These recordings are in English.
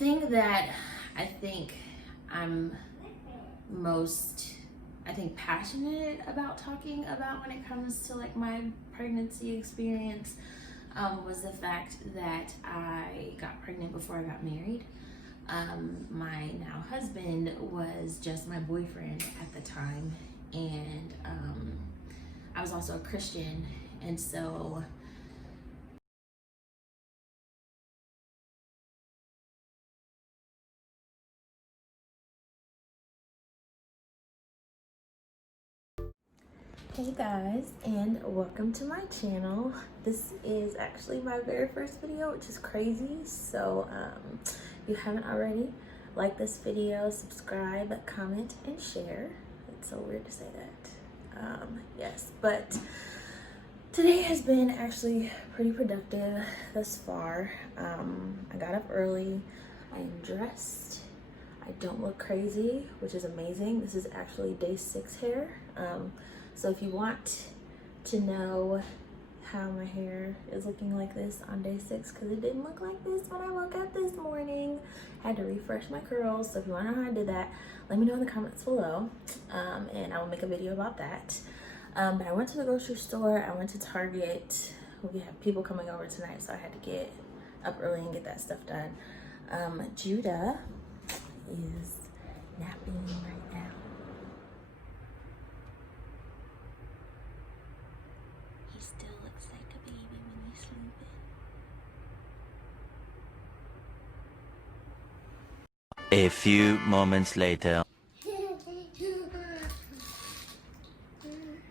thing that I think I'm passionate about talking about when it comes to like my pregnancy experience was the fact that I got pregnant before I got married. My now husband was just my boyfriend at the time, and I was also a Christian, and so hey guys, and welcome to my channel. This is actually my very first video, which is crazy. So if you haven't already, like this video, subscribe, comment, and share. It's so weird to say that. Yes, but today has been actually pretty productive thus far. I got up early, I am dressed, I don't look crazy, which is amazing. This is actually day 6 hair. So if you want to know how my hair is looking like this on day 6, because it didn't look like this when I woke up this morning, I had to refresh my curls. So if you want to know how I did that, let me know in the comments below, and I will make a video about that. But I went to the grocery store, I went to Target. We have people coming over tonight, so I had to get up early and get that stuff done. Judah is napping right now. He still looks like a baby when he's sleeping. A few moments later.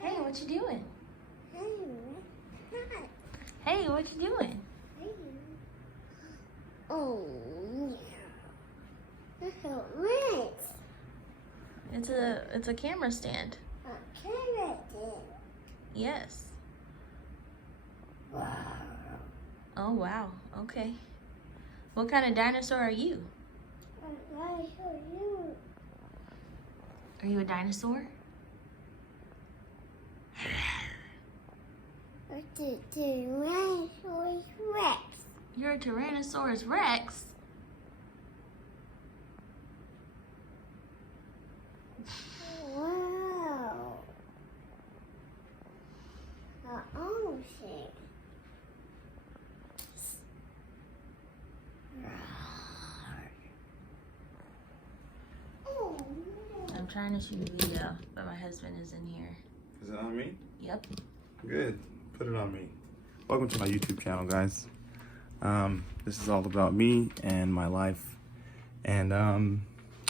Hey, what you doing? Hey, what you doing? Oh, yeah. It's a camera stand. A carrot. Yes. Wow. Oh wow. Okay. What kind of dinosaur are you? I show you. Are you a dinosaur? It's a Tyrannosaurus Rex. You're a Tyrannosaurus Rex. Wow. Oh, shit. Oh, I'm trying to shoot a video, but my husband is in here. Is it on me? Yep. Good. Put it on me. Welcome to my YouTube channel, guys. This is all about me and my life, and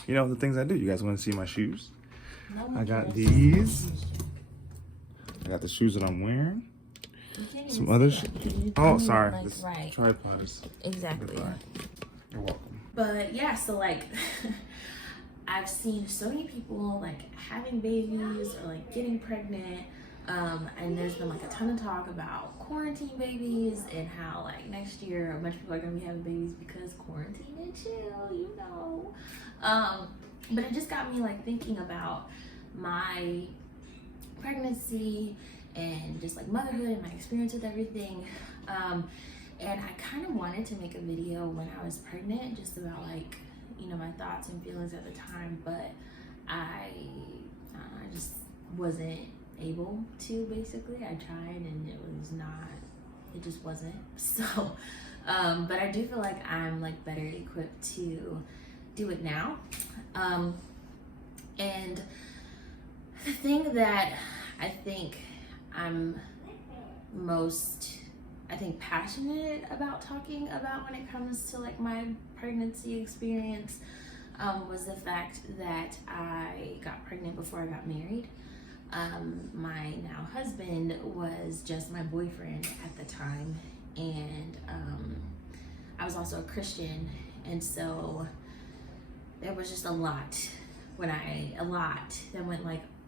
you know, the things I do. You guys want to see my shoes? No I got one these. I got the shoes that I'm wearing. Some other oh, sorry. Like, This right. tripod is Exactly. goodbye. You're welcome. But yeah, so like I've seen so many people like having babies or like getting pregnant, and there's been like a ton of talk about quarantine babies and how like next year a bunch of people are gonna be having babies because quarantine and chill, you know. But it just got me like thinking about my pregnancy and just like motherhood and my experience with everything. And I kind of wanted to make a video when I was pregnant, just about like, you know, my thoughts and feelings at the time, but I just wasn't able to, basically. I tried and it just wasn't. So, but I do feel like I'm like better equipped to do it now. And the thing that I think I'm passionate about talking about when it comes to like my pregnancy experience was the fact that I got pregnant before I got married. My now husband was just my boyfriend at the time, and I was also a Christian, and so there was just a lot that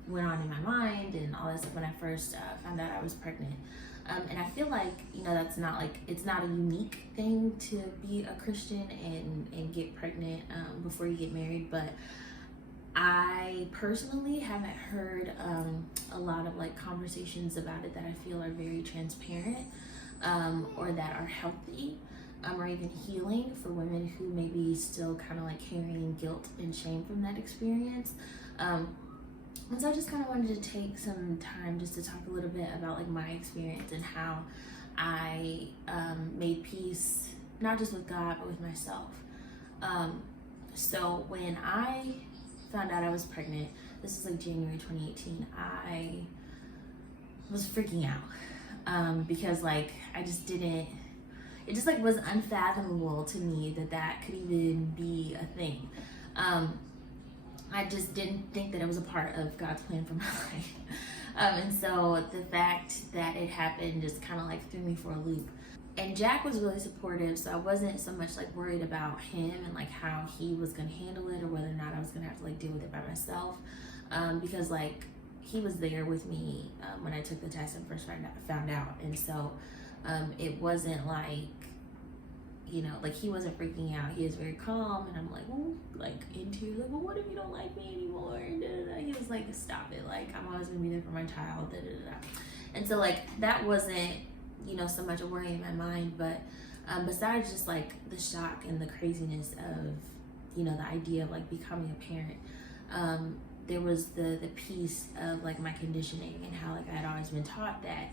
went on in my mind and all that stuff when I first found out I was pregnant. And I feel like, you know, that's not like, it's not a unique thing to be a Christian and get pregnant before you get married, but I personally haven't heard a lot of like conversations about it that I feel are very transparent or that are healthy. or even healing for women who may be still kind of like carrying guilt and shame from that experience. And so I just kind of wanted to take some time just to talk a little bit about like my experience and how I made peace, not just with God, but with myself. So when I found out I was pregnant, this is like January 2018, I was freaking out because like I just didn't, it just like was unfathomable to me that could even be a thing. I just didn't think that it was a part of God's plan for my life. And so the fact that it happened just kind of like threw me for a loop. And Jack was really supportive, so I wasn't so much like worried about him and like how he was gonna handle it or whether or not I was gonna have to like deal with it by myself. Because like he was there with me when I took the test and first found out. And so it wasn't like, you know, like he wasn't freaking out. He was very calm, and I'm like, well, like in tears, like, well, what if you don't like me anymore? And he was like, stop it. Like, I'm always gonna be there for my child. And so like that wasn't, you know, so much a worry in my mind, but besides just like the shock and the craziness of, you know, the idea of like becoming a parent, there was the piece of like my conditioning and how like I had always been taught that,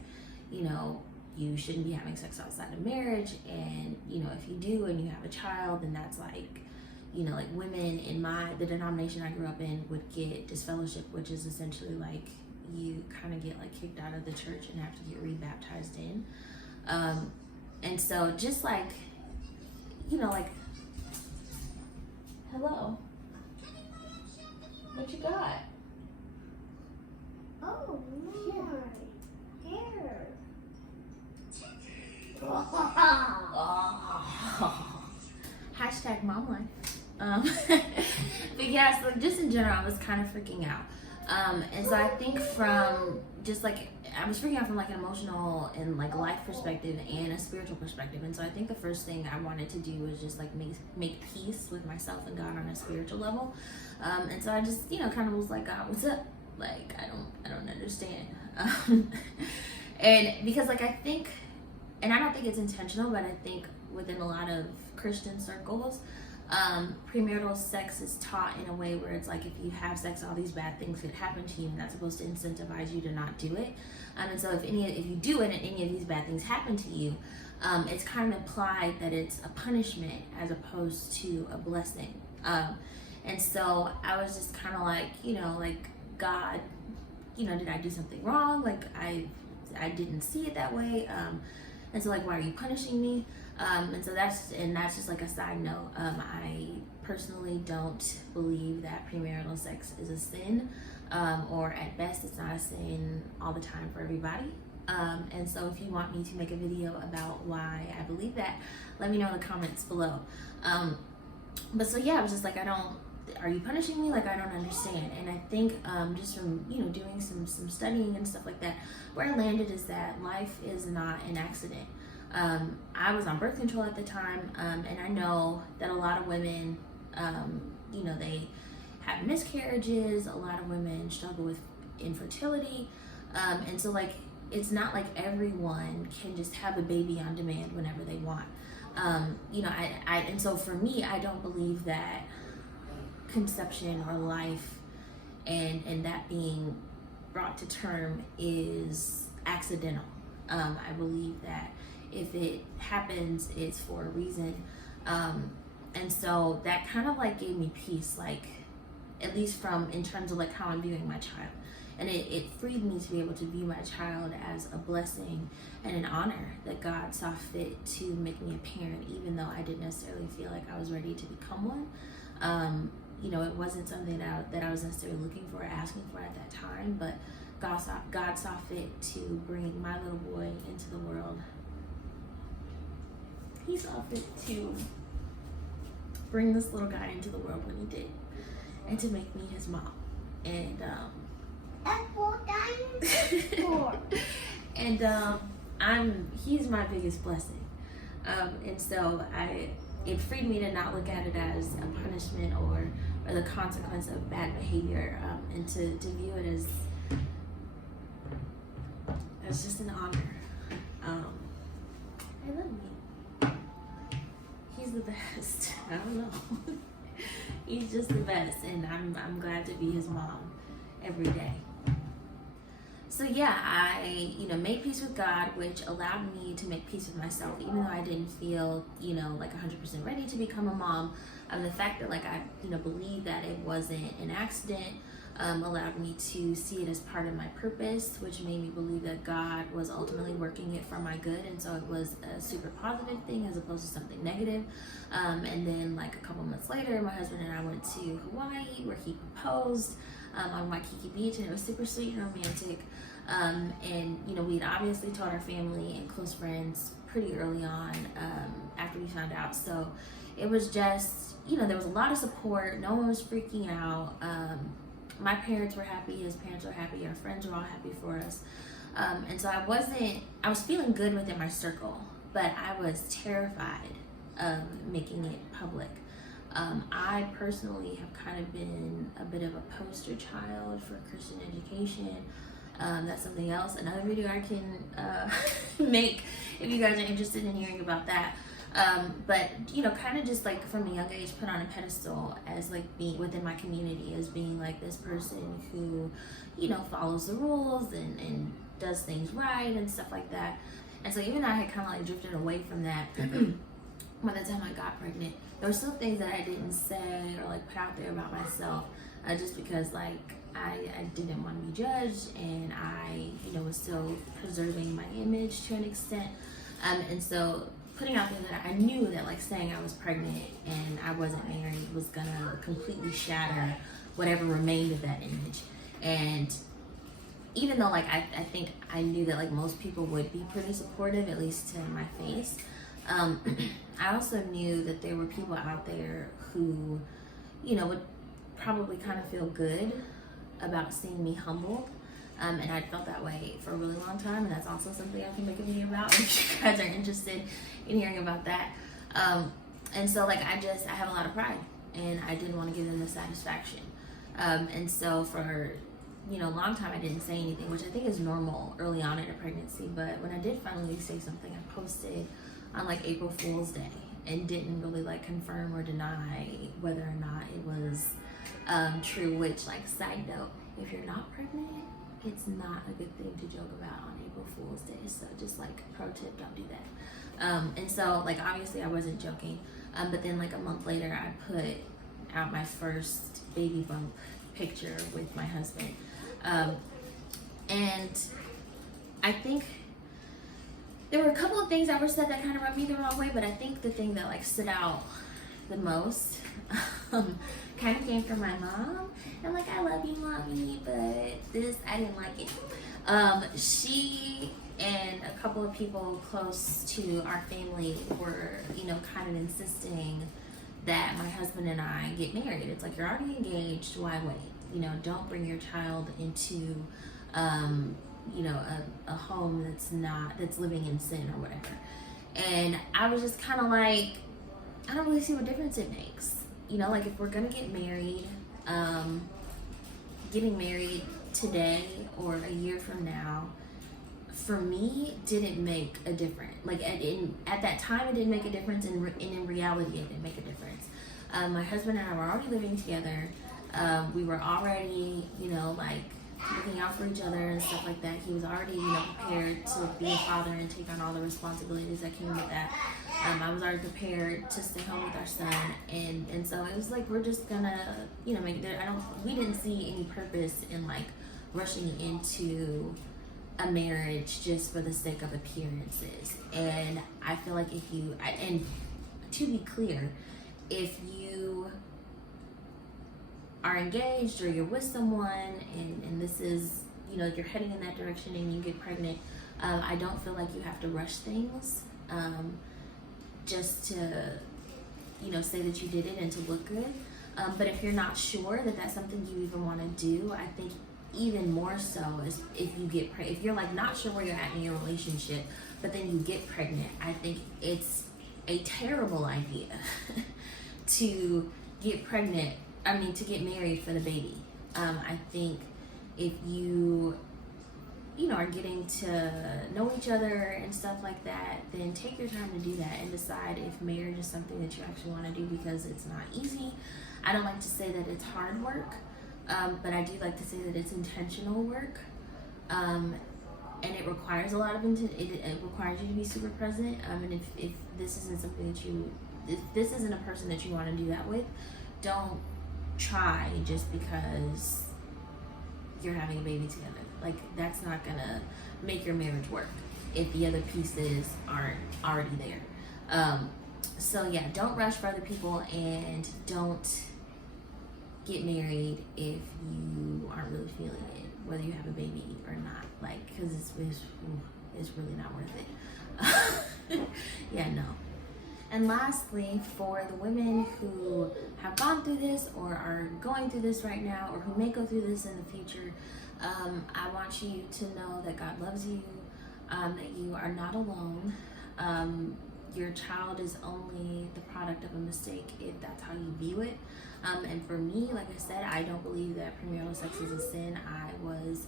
you know, you shouldn't be having sex outside of marriage, and you know, if you do and you have a child, then that's like, you know, like women in the denomination I grew up in would get disfellowship, which is essentially like you kind of get like kicked out of the church and have to get rebaptized in. And so just like, you know, like, hello, what you got? Oh, more. Here. Hashtag mom life. But yeah, so just in general, I was kind of freaking out. And so I think from just like, I was freaking out from like an emotional and like life perspective and a spiritual perspective. And so I think the first thing I wanted to do was just like make peace with myself and God on a spiritual level. And so I just, you know, kind of was like, God, what's up? Like, I don't understand. And because like, I think, and I don't think it's intentional, but I think within a lot of Christian circles, premarital sex is taught in a way where it's like if you have sex, all these bad things could happen to you, and that's supposed to incentivize you to not do it. And so if you do it and any of these bad things happen to you, it's kind of implied that it's a punishment as opposed to a blessing. And so I was just kind of like, you know, like, God, you know, did I do something wrong? Like I didn't see it that way. And so like, why are you punishing me? And so that's just like a side note. I personally don't believe that premarital sex is a sin, or at best it's not a sin all the time for everybody. And so if you want me to make a video about why I believe that, let me know in the comments below. But so yeah, I was just like, are you punishing me? Like, I don't understand. And I think just from, you know, doing some studying and stuff like that, where I landed is that life is not an accident. I was on birth control at the time, and I know that a lot of women, you know, they have miscarriages, a lot of women struggle with infertility, and so like, it's not like everyone can just have a baby on demand whenever they want. You know, and so for me, I don't believe that conception or life and that being brought to term is accidental. I believe that if it happens, it's for a reason. And so that kind of like gave me peace, like at least in terms of like how I'm viewing my child. And it freed me to be able to view my child as a blessing and an honor that God saw fit to make me a parent, even though I didn't necessarily feel like I was ready to become one. You know, it wasn't something that I was necessarily looking for or asking for at that time, but God saw fit to bring my little boy into the world. He saw fit to bring this little guy into the world when he did, and to make me his mom. And and he's my biggest blessing. And so it freed me to not look at it as a punishment or the consequence of bad behavior, and to view it as just an honor. I love you. the best. I don't know. He's just the best, and I'm glad to be his mom every day. So yeah, I made peace with God, which allowed me to make peace with myself, even though I didn't feel like 100% ready to become a mom. The fact that like I believe that it wasn't an accident allowed me to see it as part of my purpose, which made me believe that God was ultimately working it for my good, and so it was a super positive thing as opposed to something negative. And then like a couple months later, my husband and I went to Hawaii, where he proposed on Waikiki Beach, and it was super sweet and romantic. And we'd obviously told our family and close friends pretty early on after we found out. So it was just, there was a lot of support. No one was freaking out. My parents were happy, his parents were happy, our friends were all happy for us. And so I was feeling good within my circle, but I was terrified of making it public. I personally have kind of been a bit of a poster child for Christian education. That's something else, another video I can make if you guys are interested in hearing about that. But kind of just like from a young age put on a pedestal as like being within my community as being like this person who follows the rules and does things right and stuff like that. And so even I had kind of like drifted away from that. By the time I got pregnant, there were still things that I didn't say or like put out there about myself, just because like I didn't want to be judged, and I was still preserving my image to an extent. And so putting out there that I knew that like saying I was pregnant and I wasn't married was gonna completely shatter whatever remained of that image. And even though like I think I knew that like most people would be pretty supportive, at least to my face, I also knew that there were people out there who would probably kind of feel good about seeing me humbled. And I felt that way for a really long time, and that's also something I can make a video about if you guys are interested in hearing about that. And so like I have a lot of pride, and I didn't want to give them the satisfaction. And so for a long time I didn't say anything, which I think is normal early on in a pregnancy. But when I did finally say something, I posted on like April Fool's Day and didn't really like confirm or deny whether or not it was true. Which, like, side note, if you're not pregnant, it's not a good thing to joke about on April Fool's Day. So just like pro tip, don't do that. And so like obviously I wasn't joking, but then like a month later I put out my first baby bump picture with my husband. And I think there were a couple of things that were said that kind of rubbed me the wrong way, but I think the thing that like stood out the most kind of came from my mom. And like, I love you, mommy, but this, I didn't like it. She and a couple of people close to our family were, kind of insisting that my husband and I get married. It's like, you're already engaged, why wait? Don't bring your child into a home that's living in sin or whatever. And I was just kind of like, I don't really see what difference it makes. Like, if we're gonna get married, getting married today or a year from now, for me, didn't make a difference. Like, at that time, it didn't make a difference, and in reality, it didn't make a difference. My husband and I were already living together. We were already, like, looking out for each other and stuff like that. He was already, prepared to be a father and take on all the responsibilities that came with that. I was already prepared to stay home with our son, and so it was like, we're just gonna, make it. We didn't see any purpose in like rushing into a marriage just for the sake of appearances. And I feel like and to be clear, if you are engaged or you're with someone and this is, you're heading in that direction and you get pregnant, I don't feel like you have to rush things just to, say that you did it and to look good. But if you're not sure that that's something you even want to do, I think even more so is if you get if you're like not sure where you're at in your relationship, but then you get pregnant, I think it's a terrible idea to get pregnant. To get married for the baby. I think if you are getting to know each other and stuff like that, then take your time to do that and decide if marriage is something that you actually want to do, because it's not easy. I don't like to say that it's hard work, but I do like to say that it's intentional work. And it requires a lot of it requires you to be super present. And if this isn't something that if this isn't a person that you want to do that with, don't try just because you're having a baby together. Like, that's not gonna make your marriage work if the other pieces aren't already there. So yeah, don't rush for other people, and don't get married if you aren't really feeling it, whether you have a baby or not. Like, because it's really not worth it. Yeah, no. And lastly, for the women who have gone through this or are going through this right now, or who may go through this in the future, I want you to know that God loves you, that you are not alone. Your child is only the product of a mistake if that's how you view it. And for me, like I said, I don't believe that premarital sex is a sin. I was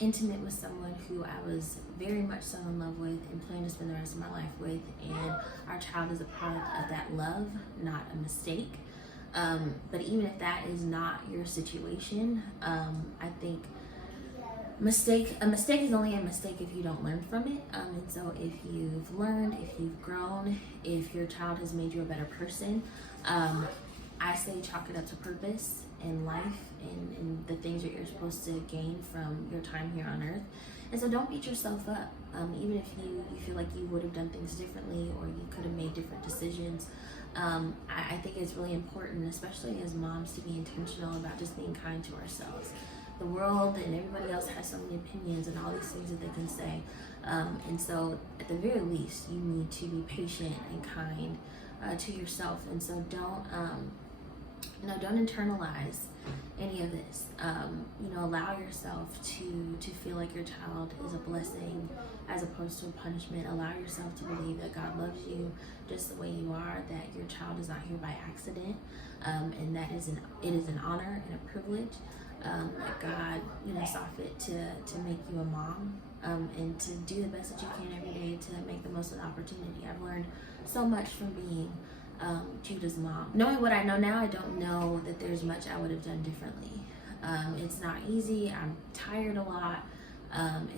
intimate with someone who I was very much so in love with and plan to spend the rest of my life with, and our child is a product of that love, not a mistake. But even if that is not your situation, I think a mistake is only a mistake if you don't learn from it. And so if you've learned, if you've grown, if your child has made you a better person, I say chalk it up to purpose in life and the things that you're supposed to gain from your time here on earth. And so don't beat yourself up. Even if you feel like you would have done things differently, or you could have made different decisions. I think it's really important, especially as moms, to be intentional about just being kind to ourselves. The world and everybody else has so many opinions and all these things that they can say. And so at the very least, you need to be patient and kind to yourself. And so don't internalize any of this. Allow yourself to feel like your child is a blessing as opposed to a punishment. Allow yourself to believe that God loves you just the way you are, that your child is not here by accident, and that it is an honor and a privilege. That God, saw fit to make you a mom, and to do the best that you can every day to make the most of the opportunity. I've learned so much from being Judah's mom. Knowing what I know now, I don't know that there's much I would have done differently. It's not easy. I'm tired a lot.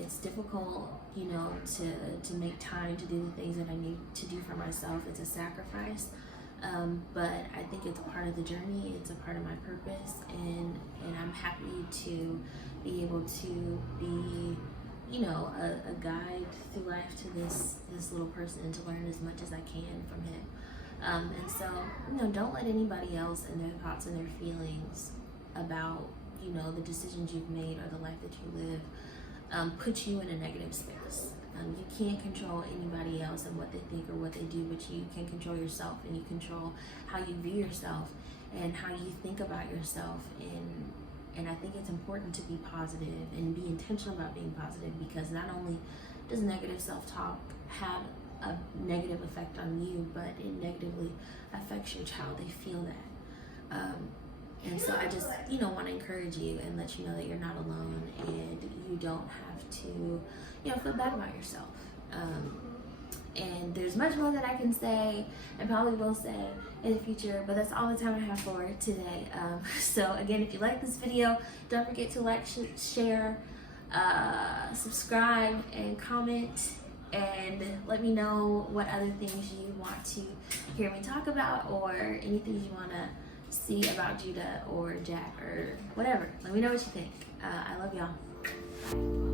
It's difficult, to make time to do the things that I need to do for myself. It's a sacrifice. But I think it's a part of the journey. It's a part of my purpose, and I'm happy to be able to be, a guide through life to this little person, and to learn as much as I can from him. And so, don't let anybody else and their thoughts and their feelings about, the decisions you've made or the life that you live, put you in a negative space. You can't control anybody else and what they think or what they do, but you can control yourself, and you control how you view yourself and how you think about yourself. And I think it's important to be positive and be intentional about being positive, because not only does negative self-talk have a negative effect on you, but it negatively affects your child. They feel that. And so I just, want to encourage you and let you know that you're not alone, and you don't have to, feel bad about yourself. And there's much more that I can say and probably will say in the future, but that's all the time I have for today. So again, if you like this video, don't forget to like, share, subscribe, and comment, and let me know what other things you want to hear me talk about, or anything you want to see about Judah or Jack or whatever. Let me know what you think. I love y'all. Bye.